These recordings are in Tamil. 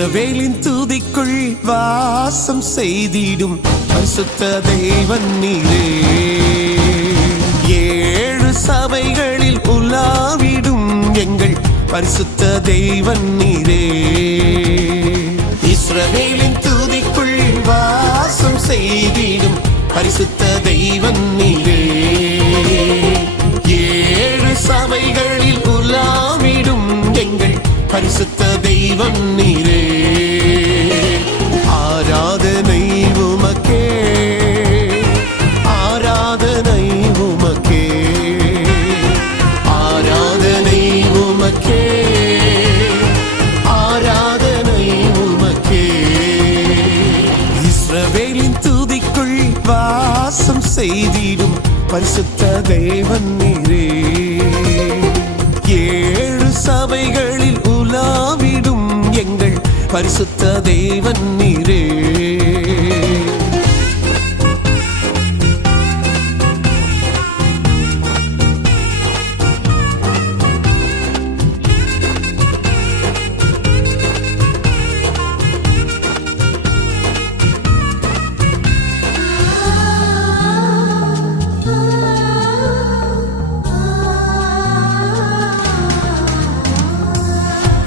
இஸ்ரவேலின் துதிக்குள் வாசம் செய்திடும் பரிசுத்த தேவன் நீரே. ஏழு சபைகளில் உலாவிடும் எங்கள் பரிசுத்த தேவன் நீரே. இஸ்ரவேலின் துதிக்குள் வாசம் செய்திடும் பரிசுத்த தெய்வன் நீரே. ஏழு சபைகளில் உலாவிடும் எங்கள் பரிசுத்த தெய்வன் நீரே. ஆராதனை உமக்கே, ஆராதனை உமக்கே, ஆராதனை உமக்கே, ஆராதனை உமக்கே. இஸ்ரவேலின் துதிக்குள் வாசம் செய்திடும் பரிசுத்த தேவன் நீரே. ஏழு சபைகளில் உலாவிடும் எங்கள் பரிசுத்த தேவன் நீரே.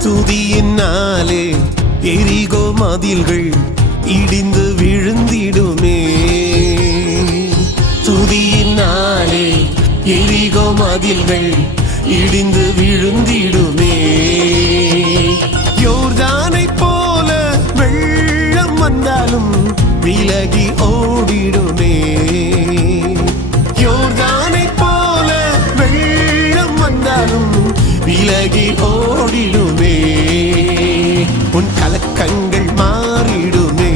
துதியினாலே எரிகோ மதில்கள் இடிந்து விழுந்திடுமே. துதியினாலே எரிகோ மதில்கள் இடிந்து விழுந்திடுமே. யோர்தானை போல வெள்ளம் வந்தாலும் விலகி ஓடிடுமே. யோர்தானை போல வெள்ளம் வந்தாலும் விலகி ஓடிடுமே. உன் கலக்கங்கள் மாறிடுமே,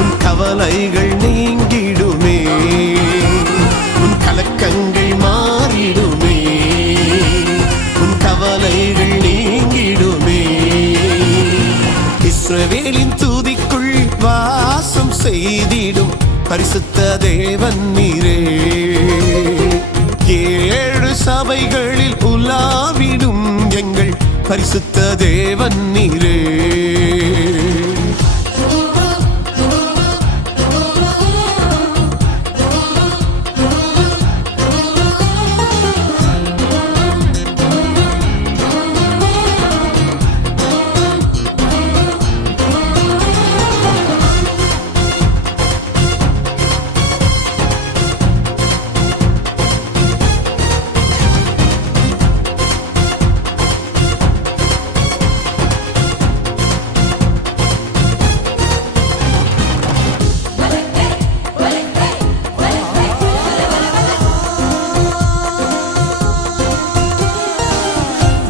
உன் கவலைகள் நீங்கிடுமே. உன் கலக்கங்கள் மாறிடுமே, உன் கவலைகள் நீங்கிடுமே. இஸ்ரவேலின் துதிக்குள் வாசம் செய்திடும் பரிசுத்த தேவன் நீரே. ஏழு சபைகளில் உலாவிடும் எங்கள் பரிசுத்த தேவன் நீரே.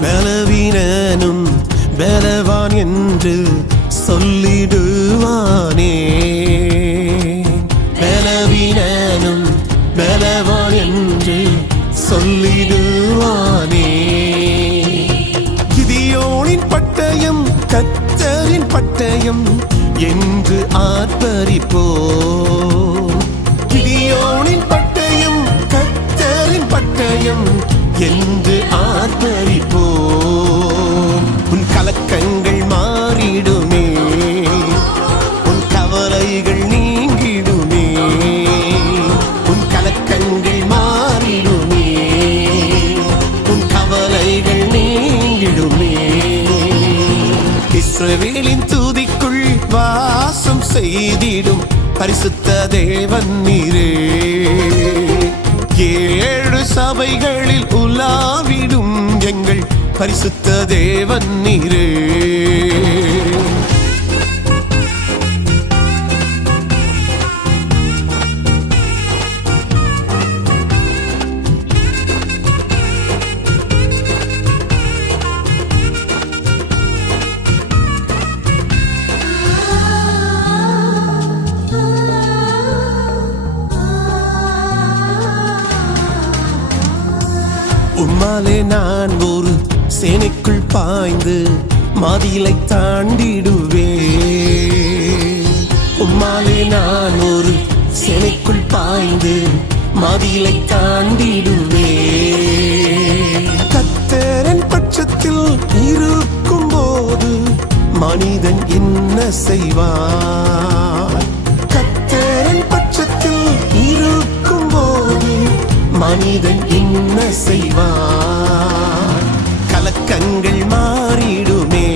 பலவீனனும் பலவான் என்று சொல்லிடுவானே. பலவீனனும் பலவான் என்று சொல்லிடுவானே. கிதியோனின் பட்டயம் கர்த்தரின் பட்டயம் என்று ஆர்ப்பரிப்போ. கிதியோனின் பட்டயம் கர்த்தரின் பட்டயம் என்று ஆர்ப்பரிப்போ. உன் கலக்கங்கள் மாறிடுமே, உன் கவலைகள் நீங்கிடுமே. உன் கலக்கங்கள் மாறிடுமே, உன் கவலைகள் நீங்கிடுமே. இஸ்ரவேலின் துதிக்குள் வாசம் செய்திடும் பரிசுத்த தேவன் நீரே. ஏழு சபைகளில் உலாவிடும் எங்கள் பரிசுத்த தேவன் நீரே. உம்மாலே நான் ஒரு சேனைக்குள் பாய்ந்து மதிலை தாண்டிடுவே. உம்மாலே நான் ஒரு சேனைக்குள் பாய்ந்து மதிலை தாண்டிடுவே. கர்த்தரின் பட்சத்தில் இருக்கும் போது என்ன செய்வார் கலக்கங்கள் மாறிடுமே